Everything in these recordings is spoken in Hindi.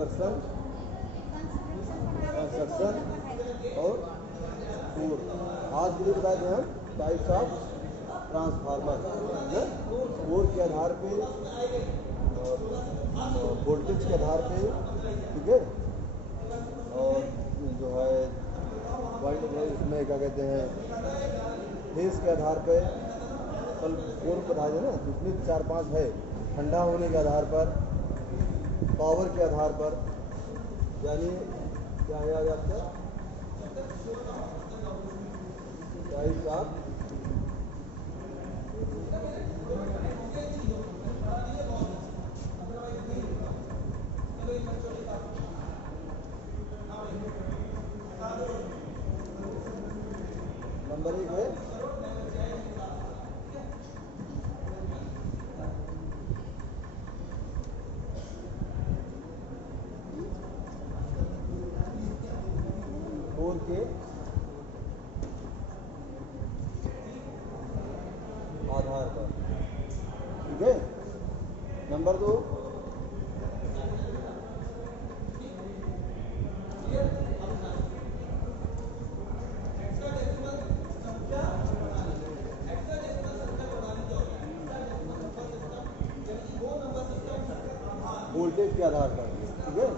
कंस्ट्रक्शन और कोर। आज के लिए बताए थे हम टाइप्स ऑफ ट्रांसफार्मर। कोर के आधार पे, वोल्टेज के आधार पे, ठीक है, और जो है इसमें क्या कहते हैं फेस के आधार पे, कल कोर बता दें ना, जितने 4-5 है, ठंडा होने के आधार पर, पावर के आधार पर, यानी क्या है आज आपका टाइप्स ऑफ नंबर 1 है कोर के आधार पर, ठीक है। नंबर 2 वोल्टेज के आधार पर, ठीक है।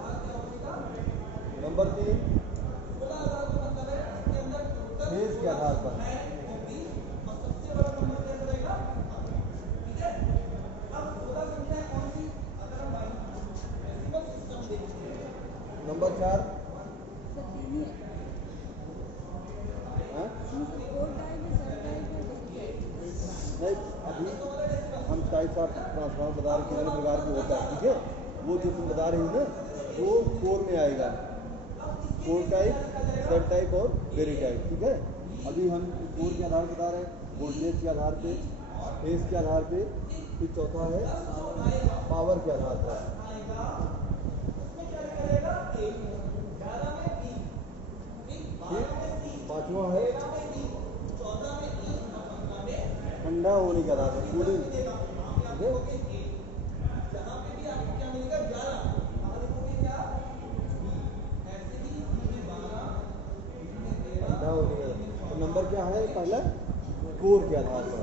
नंबर 3 फेज के आधार पर। नंबर 4 नहीं, अभी हम टाइप्स ऑफ ट्रांसफार्मर बता रहे कितने प्रकार के होता है, ठीक है। वो जो तुम बता रही हो ना, वो कोर में आएगा, कोर टाइप, सेल टाइप और वेरी टाइप, ठीक है। अभी हम कोर के आधार बता रहे हैं, वोल्टेज के आधार पे, फेज के आधार पे, फिर चौथा है पावर के आधार पर, फिर पांचवा है ठंडा होने के आधार पर, कूलिंग, ठीक है। तो नंबर क्या है पहला, कोर के आधार पर।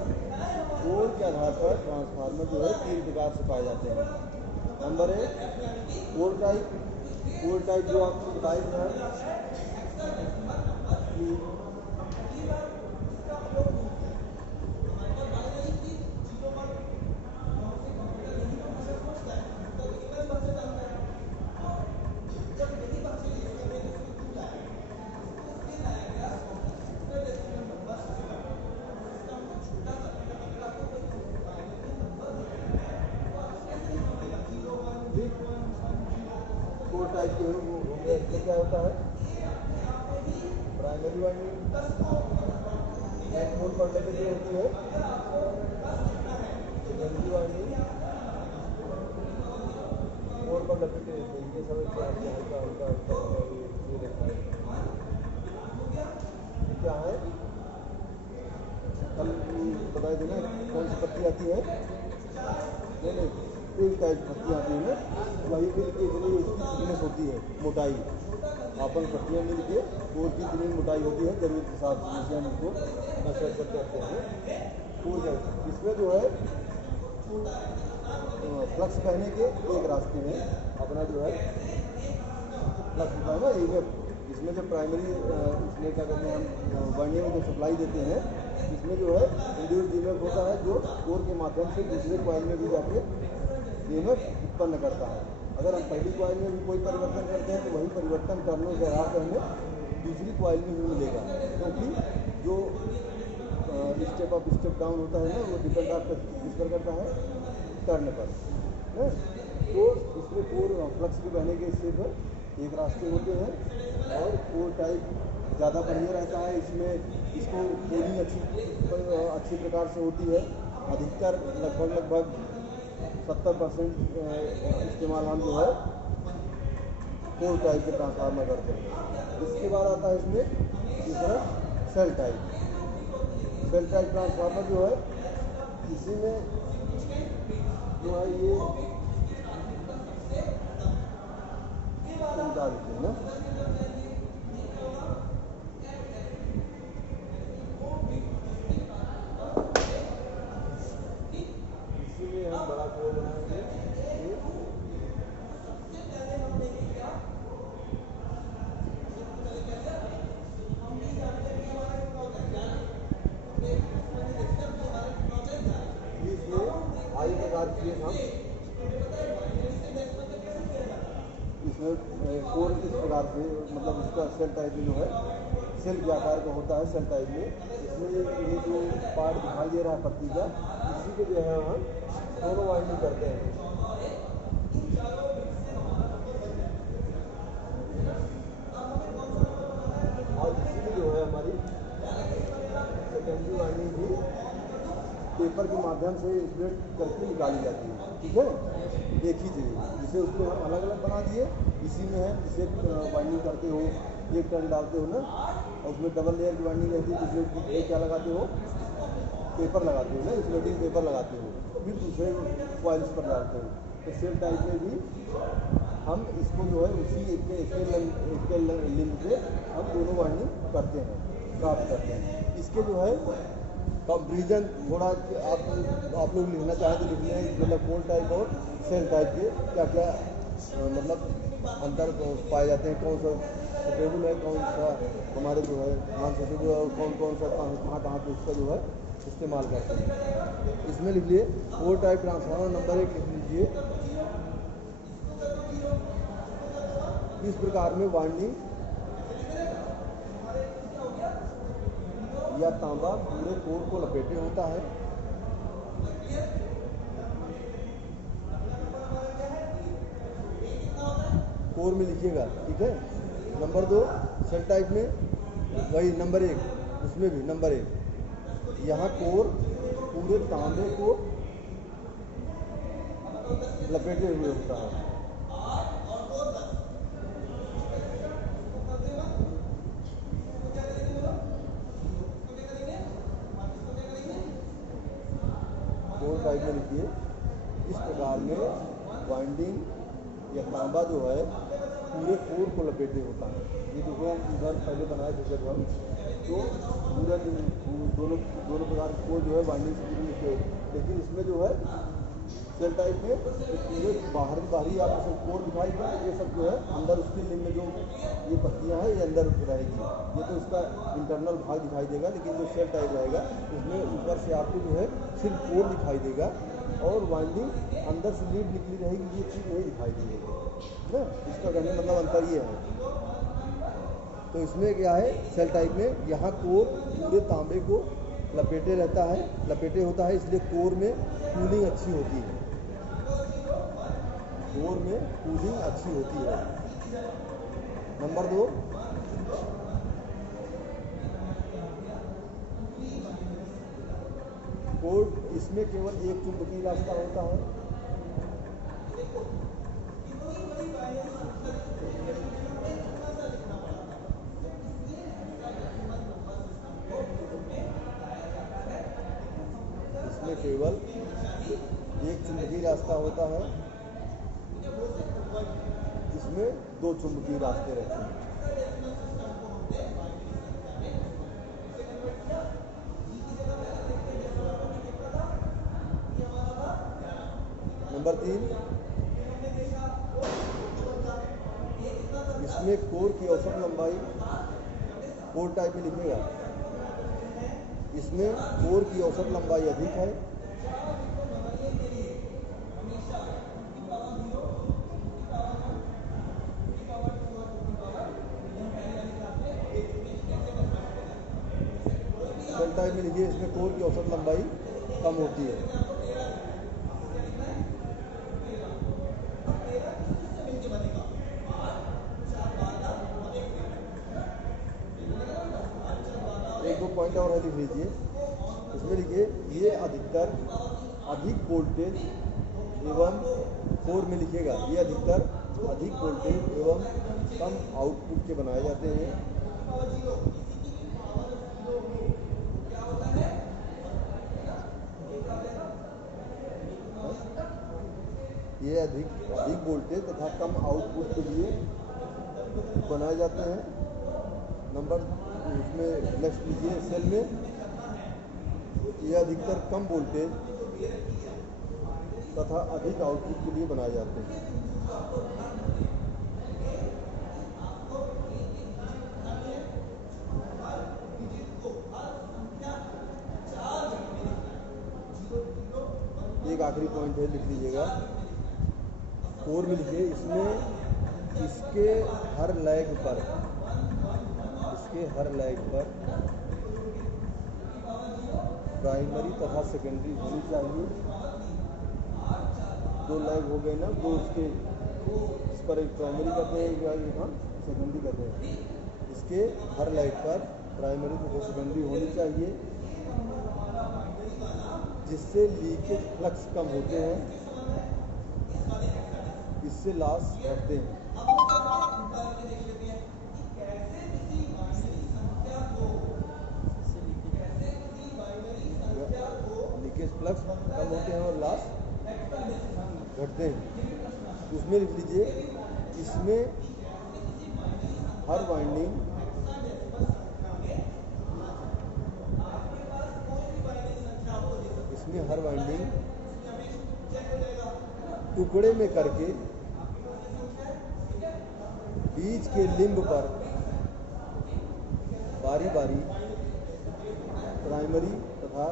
कोर के आधार पर ट्रांसफार्मर जो है 3 प्रकार से पाए जाते हैं। Number 1 core type. Core type जो आपको बताई है कि कोर टाइप के होंगे, इसमें क्या होता है प्राइमरी वाइंडिंग कोर पर लगी होती है, सेकेंडरी वाइंडिंग कोर पर लपेटे रहते हैं। ये सब हल्का हल्का ये रहता है, क्या है कल बताए थे ना कौन सी पत्ती आती है, नहीं एक टाइप पत्ती आती है ना, वही मिल के इतनी थिकनेस होती है, मोटाई, आपन पत्तियाँ मिल के कोर की इतनी मोटाई होती है, जरूरत के हिसाब से जिसे हम उसको मेजर करते हैं कोर का। इसमें जो है फ्लक्स बहने के एक रास्ते में अपना जो है फ्लक्स होता है ना, एक इसमें जो प्राइमरी इसमें क्या कहते हैं हम वाइंडिंग में जो सप्लाई देते हैं, इसमें जो है इंड्यूस ईएमएफ होता है जो कोर के माध्यम से दूसरे कॉइल में भी जाके ईएमएफ उत्पन्न करता है। अगर हम पहली कॉइल में भी कोई परिवर्तन करते हैं तो वही परिवर्तन करने के आधार पर हमें दूसरी कॉइल में भी मिलेगा, क्योंकि जो स्टेप अप स्टेप डाउन होता है ना, वो डिपेंड आप किस पर करता है, टर्न पर है। तो इसमें कोर फ्लक्स के बहने के सिर्फ एक रास्ते होते हैं, और कोर टाइप ज़्यादा बढ़िया रहता है। इसमें इसको कूलिंग अच्छी प्रकार से होती है, अधिकतर लगभग 70% इस्तेमाल हम जो है कोर टाइप के ट्रांसफार्मर करते हैं। इसके बाद आता है इसमें तीसरा cell type. Cell type transformer जो है, इसी में जो है ये प्रकार की हम इसमें कोर इस प्रकार से, मतलब इसका सेल टाइप में जो है सेल के आकार का होता है। सेल टाइप में इसमें ये जो पार्ट दिखाई दे रहा है पत्ती का, इसी को जो है हम दोनों वाइंडिंग करते हैं। और इसी में जो है हमारी सेकेंडरी वाइंडिंग भी पेपर के माध्यम से इंसुलेट करके निकाली जाती है। ठीक है, एक ही चीज़ जिसे उसको हम अलग अलग बना दिए, इसी में है। जिसे वाइंडिंग करते हो, एक टर्न डालते हो ना, और उसमें डबल लेयर की वाइंडिंग रहती है, जिसमें क्या लगाते हो, पेपर लगाते हो ना, इंसुलेटिंग पेपर लगाते हो, फिर दूसरे कॉइल्स पर डालते हो। तो सेल टाइप में भी हम इसको जो है उसी एक लिंक पे हम दोनों वाइंडिंग करते हैं, प्राप्त करते हैं। इसके जो है कंपेरिजन थोड़ा आप लोग लिखना चाहें तो लिख लें, मतलब कोर टाइप और सेल टाइप के क्या क्या मतलब अंतर पाए जाते हैं, कौन सा सुटेबल है, कौन सा हमारे जो है नॉन सुटेबल है, और कौन कौन सा कहाँ कहाँ पे उसका जो है इस्तेमाल करते हैं। इसमें लिख लिए कोर टाइप ट्रांसफार्मर नंबर 1 लिख लीजिए। इस प्रकार में वाइंडिंग या तांबा पूरे कोर को लपेटे होता है। कोर में लिखिएगा, ठीक है। नंबर 2 सेल टाइप में वही नंबर 1, उसमें भी नंबर 1 यहाँ कोर पूरे तांबे को लपेटे हुए होता है। कोर टाइप में लिखिए। इस प्रकार में वाइंडिंग या तांबा जो है पूरे कोर को लपेटे होता है। ये जो हम इधर पहले बनाए थे जब हम, तो पूरा दोनों प्रकार के कोर जो है वाइंडिंग से पूरी लिखे, लेकिन इसमें जो है सेल टाइप में पूरे बाहरी आपको सब कोर दिखाई दे, ये सब जो है अंदर उसके लिंग में जो ये पत्तियां हैं ये अंदर रहेगी। ये तो इसका इंटरनल भाग दिखाई देगा, लेकिन जो सेल टाइप रहेगा उसमें ऊपर से आपको जो है सिर्फ कोर दिखाई देगा और वाइंडिंग अंदर से लीड निकली रहेगी, ये चीज़ नहीं दिखाई देगी ना। इसका कहने मतलब अंतर ये है। तो इसमें क्या है, सेल टाइप में यहाँ कोर पूरे तांबे को लपेटे रहता है, लपेटे होता है, इसलिए कोर में कूलिंग अच्छी होती है। कोर में कूलिंग अच्छी होती है। नंबर 2 कोर, इसमें केवल एक चुंबकीय रास्ता होता है। इसमें केवल एक चुंबकीय रास्ता होता है, इसमें 2 चुंबकीय रास्ते रहते हैं। नंबर 3 इसमें कोर की औसत लंबाई, कोर टाइप में लिखेगा, इसमें कोर की औसत लंबाई अधिक है। सेल टाइप में लिखिए, इसमें कोर की औसत लंबाई कम होती है। एक दो पॉइंट और है, लिख लीजिए। इसमें लिखिए ये अधिकतर अधिक वोल्टेज एवं कोर में लिखिएगा, ये अधिकतर अधिक वोल्टेज एवं कम आउटपुट के बनाए जाते हैं। ये अधिक वोल्टेज तथा कम आउटपुट के लिए बनाए जाते हैं। नंबर उसमें नेक्स्ट लीजिए, सेल में ये अधिकतर कम वोल्टेज तथा अधिक आउटपुट के लिए बनाए जाते हैं। एक आखिरी आखिरी पॉइंट है, लिख लीजिएगा, 4 में लिखिए, इसमें इसके हर लैग पर प्राइमरी तथा सेकेंडरी होनी चाहिए। 2 लैग हो गए ना, 2 उसके इस पर एक प्राइमरी करते हैं, एक हम सेकेंडरी करते हैं। इसके हर लैग पर प्राइमरी तथा सेकेंडरी होनी चाहिए, जिससे लीकेज फ्लक्स कम होते हैं, इससे लॉस घटते हैं। लीकेज फ्लक्स कम होते हैं और लॉस घटते हैं। उसमें लिख लीजिए, इसमें हर वाइंडिंग टुकड़े में करके बीच के लिंब पर बारी बारी प्राइमरी तथा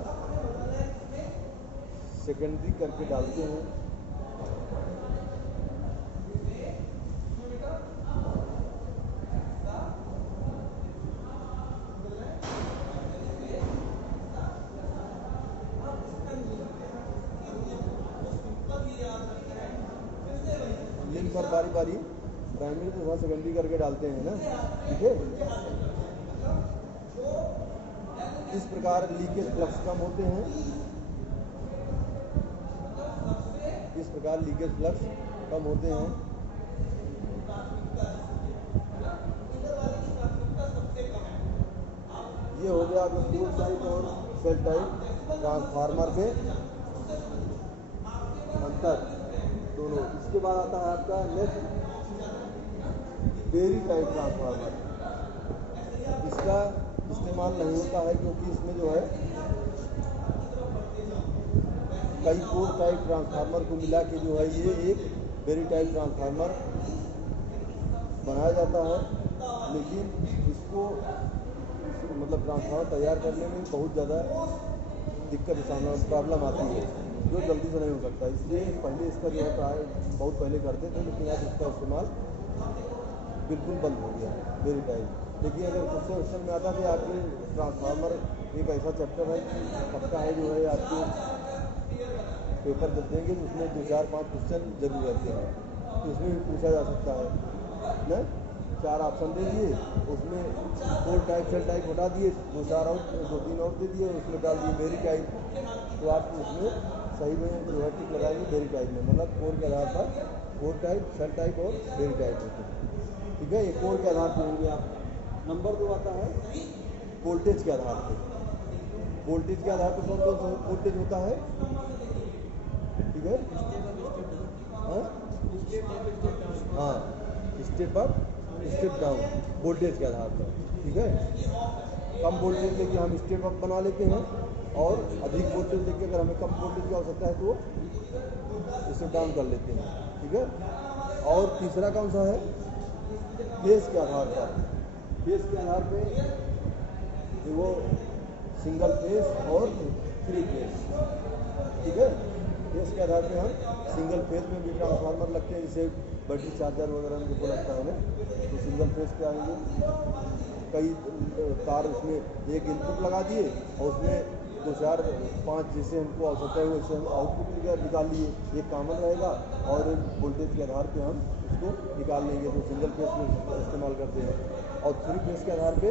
सेकेंडरी करके डालते हैं। लिंब पर बारी बारी प्राइमरी तथा सेकेंडरी करके डालते हैं ना, ठीक है। इस प्रकार लीकेज फ्लक्स कम होते हैं, ये हो गया आपका कोर टाइप और सेल टाइप ट्रांसफार्मर के अंतर दोनों। इसके बाद आता है आपका नेक्स्ट बेरी टाइप ट्रांसफार्मर। इसका इस्तेमाल नहीं होता है क्योंकि इसमें जो है कई कोर टाइप ट्रांसफार्मर को मिला के जो है ये एक बेरी टाइप ट्रांसफार्मर बनाया जाता है, लेकिन इसको मतलब ट्रांसफार्मर तैयार करने में बहुत ज़्यादा दिक्कत सामना प्रॉब्लम आती है, जो जल्दी से नहीं हो सकता। इसलिए पहले इसका जो होता है बहुत पहले करते थे, लेकिन आज इसका इस्तेमाल बिल्कुल बंद हो गया है बेरी टाइप। देखिए, अगर क्वेश्चन में आता है कि आपके ट्रांसफार्मर एक ऐसा चैप्टर है पक्का है जो है आपके पेपर जब देंगे तो उसमें 2, 4, 5 क्वेश्चन जरूर रहते हैं, तो उसमें भी पूछा जा सकता है ना। 4 ऑप्शन दे दिए, उसमें कोर टाइप सेल टाइप हटा दिए, 2, 4 और 2, 3 और दे दिए, उसमें डाल दिए बेरी टाइप, तो आप उसमें सही में जो है टिक लगाएंगे बेरी टाइप में, मतलब कोर के आधार पर कोर टाइप, सेल टाइप और बेरी टाइप होते हैं, ठीक है। ये कोर के आधार पर होंगे आप। नंबर 2 आता है वोल्टेज के आधार पर। वोल्टेज के आधार पर कौन कौन सा वोल्टेज होता है, ठीक है। हाँ, step up step down voltage के आधार पर, ठीक है। कम वोल्टेज लेके हम स्टेप अप बना लेते हैं और अधिक वोल्टेज लेके अगर हमें कम वोल्टेज की आवश्यकता है तो स्टेप डाउन कर लेते हैं, ठीक है। और तीसरा कौन सा है, फेस के आधार पर। फेस के आधार पे वो सिंगल फेस और 3 फेस, ठीक है। फेस के आधार पे हम सिंगल फेस में भी ट्रांसफार्मर लगते हैं, जैसे बैटरी चार्जर वगैरह में जो लगता है ना, तो सिंगल फेस पे आएंगे। कई तार उसमें एक इनपुट लगा दिए और उसमें 2, 4, 5 जैसे हमको आवश्यकता है वैसे हम आउटपुट निकाल लिए, एक कॉमन रहेगा और एक वोल्टेज के आधार पे हम उसको निकाल लेंगे, तो सिंगल फेस में इस्तेमाल करते हैं। और 3 फेस के आधार पे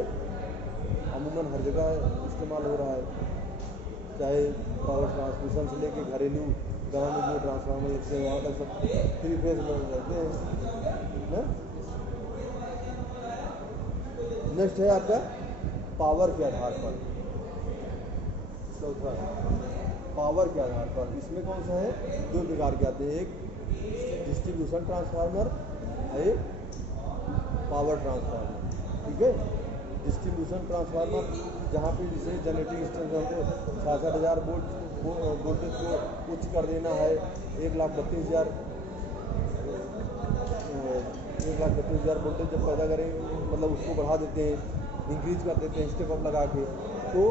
अमूमन हर जगह इस्तेमाल हो रहा है, चाहे पावर ट्रांसमिशन से लेके घरेलू गाँव में जो ट्रांसफार्मर लगते हैं वहाँ तक सब 3 फेस में रहते हैं ना। नेक्स्ट है आपका पावर के आधार पर। चौथा पावर के आधार पर, इसमें कौन सा है, 2 प्रकार के आते हैं, एक डिस्ट्रीब्यूशन ट्रांसफार्मर, एक पावर ट्रांसफार्मर, ठीक है। डिस्ट्रीब्यूशन ट्रांसफार्मर जहाँ पे जैसे जनरेटिंग स्टेशन को 66,000 वोल्टेज को उच्च कर देना है, 1,32,000 वोल्टेज जब पैदा करें, मतलब उसको बढ़ा देते हैं, इंक्रीज कर देते हैं स्टेप अप लगा के, तो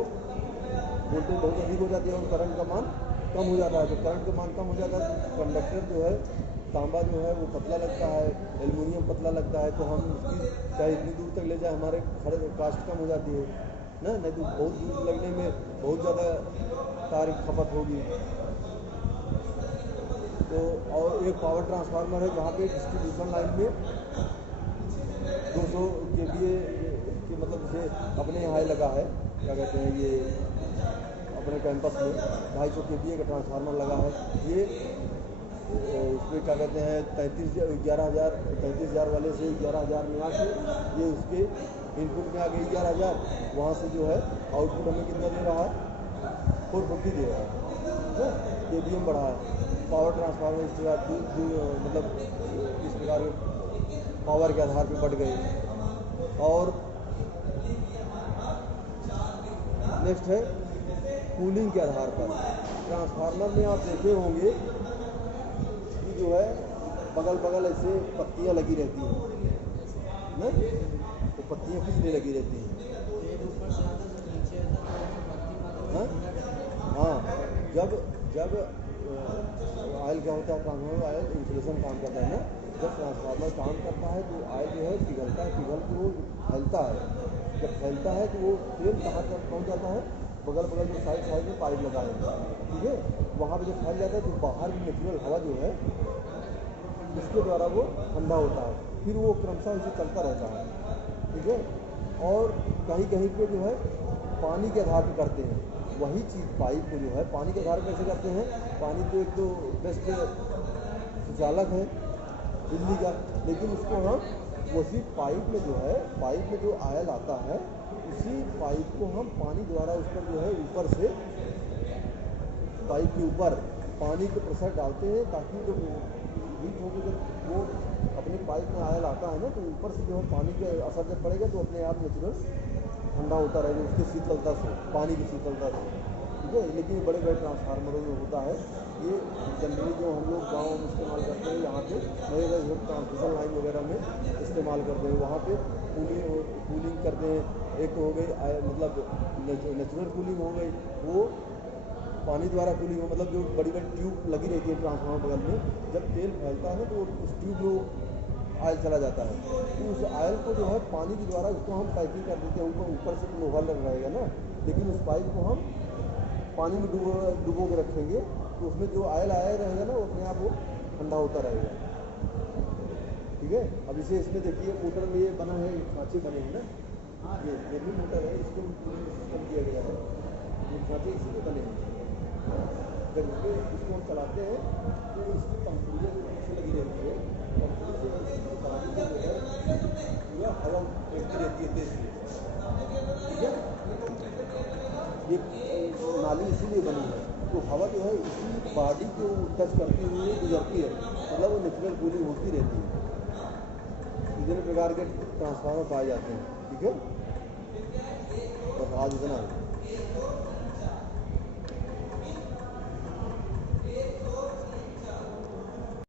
वोल्टेज बहुत अधिक हो जाती है और करंट का मान कम हो जाता है। जब करंट का मान कम हो जाता है तो कंडक्टर जो है तांबा जो है वो पतला लगता है, एल्युमिनियम पतला लगता है, तो हम उसकी चाहे इतनी दूर तक ले जाए हमारे खर्च कास्ट कम हो जाती है ना, नहीं तो बहुत दूर लगने में बहुत ज़्यादा तार की खपत होगी। तो और एक पावर ट्रांसफार्मर है जहाँ पे डिस्ट्रीब्यूशन लाइन में 200 kVA की मतलब जैसे अपने यहाँ लगा है, क्या कहते हैं ये अपने कैंपस में 250 kVA का ट्रांसफार्मर लगा है। ये उसमें क्या कहते हैं 33,000 वाले से 11,000 में आके ये उसके इनपुट में आ गई 11,000, वहाँ से जो है आउटपुट हमें कितना दे रहा है 450 दे रहा है, KVA बढ़ा है। पावर ट्रांसफार्मर इस प्रकार मतलब इस प्रकार पावर के आधार पर बढ़ गए। और नेक्स्ट है कूलिंग के आधार पर। ट्रांसफार्मर में आप देखे होंगे कि जो है बगल बगल ऐसे पत्तियां लगी रहती हैं ना, तो पत्तियां किसलिए लगी रहती हैं? हाँ, जब ऑयल क्या होता है, ट्रांसफार्मर ऑयल इंसुलेशन काम करता है ना, जब ट्रांसफार्मर काम करता है तो ऑयल जो है पिघलता है, पिघल के वो फैलता है। जब फैलता है तो वो तेल कहाँ तक पहुँच जाता है, बगल बगल जो साइड में पाइप लगा है, ठीक है, वहाँ पे जब फैल जाता है तो बाहर की नेचुरल हवा जो है इसके द्वारा वो ठंडा होता है, फिर वो क्रमशः इसे चलता रहता है, ठीक है। और कहीं कहीं पे जो है पानी के आधार पर करते हैं, वही चीज़ पाइप को जो है पानी के आधार पर कैसे करते हैं? पानी तो एक तो बेस्ट सुचालक है बिजली का, लेकिन उसको हम उसी पाइप में जो है, पाइप में जो आयल आता है उसी पाइप को हम पानी द्वारा उस पर जो है ऊपर से पाइप के ऊपर पानी के प्रेशर डालते हैं, ताकि जब हीट होकर जब वो अपने पाइप में आयल आता है ना, तो ऊपर से जो है पानी का असर जब पड़ेगा तो अपने आप नेचुरल ठंडा होता रहेगा उसकी शीतलता से, पानी की शीतलता से, ठीक है। लेकिन बड़े बड़े ट्रांसफार्मरों में होता है ये जनरली जो हम लोग गाँव में इस्तेमाल करते हैं, यहाँ पे नए नए ट्रांसमिशन लाइन वगैरह में इस्तेमाल करते हैं, वहाँ पे कूलिंग करते हैं। एक तो हो गई मतलब नेचुरल कूलिंग हो गई, वो पानी द्वारा कूलिंग हो, मतलब जो बड़ी बड़ी ट्यूब लगी रहती है ट्रांसफार्मर बगल में, जब तेल फैलता है तो उस ट्यूब में आयल चला जाता है, तो उस आयल को जो है पानी के द्वारा उसको हम पैकिंग कर देते हैं, ऊपर से लोहा लग रहेगा ना, लेकिन उस पाइप को हम पानी में डुबो के रखेंगे, तो उसमें जो आयल आया रहेगा ना वो अपने आप वो ठंडा होता रहेगा, ठीक है। अब इसे इसमें देखिए मोटर में ये बना है, खाँचे बने हैं ना, ये भी मोटर है, इसको सिस्टम किया गया है, ये खाँचे इसी में बने हैं। जब इसको हम चलाते हैं तो इसकी पंखुड़ियाँ पीछे लगी रहती है, पंखुड़ी से जो है पूरा हवा फेंकती रहती है तेज से, ठीक है। ये नाली इसीलिए बनी है, तो हवा जो है इसी बॉडी को टच करती हुई गुजरती है, मतलब वो नेचुरल कूलिंग होती रहती है। विभिन्न प्रकार के ट्रांसफार्मर पाए जाते हैं, ठीक है। बस आज इतना है।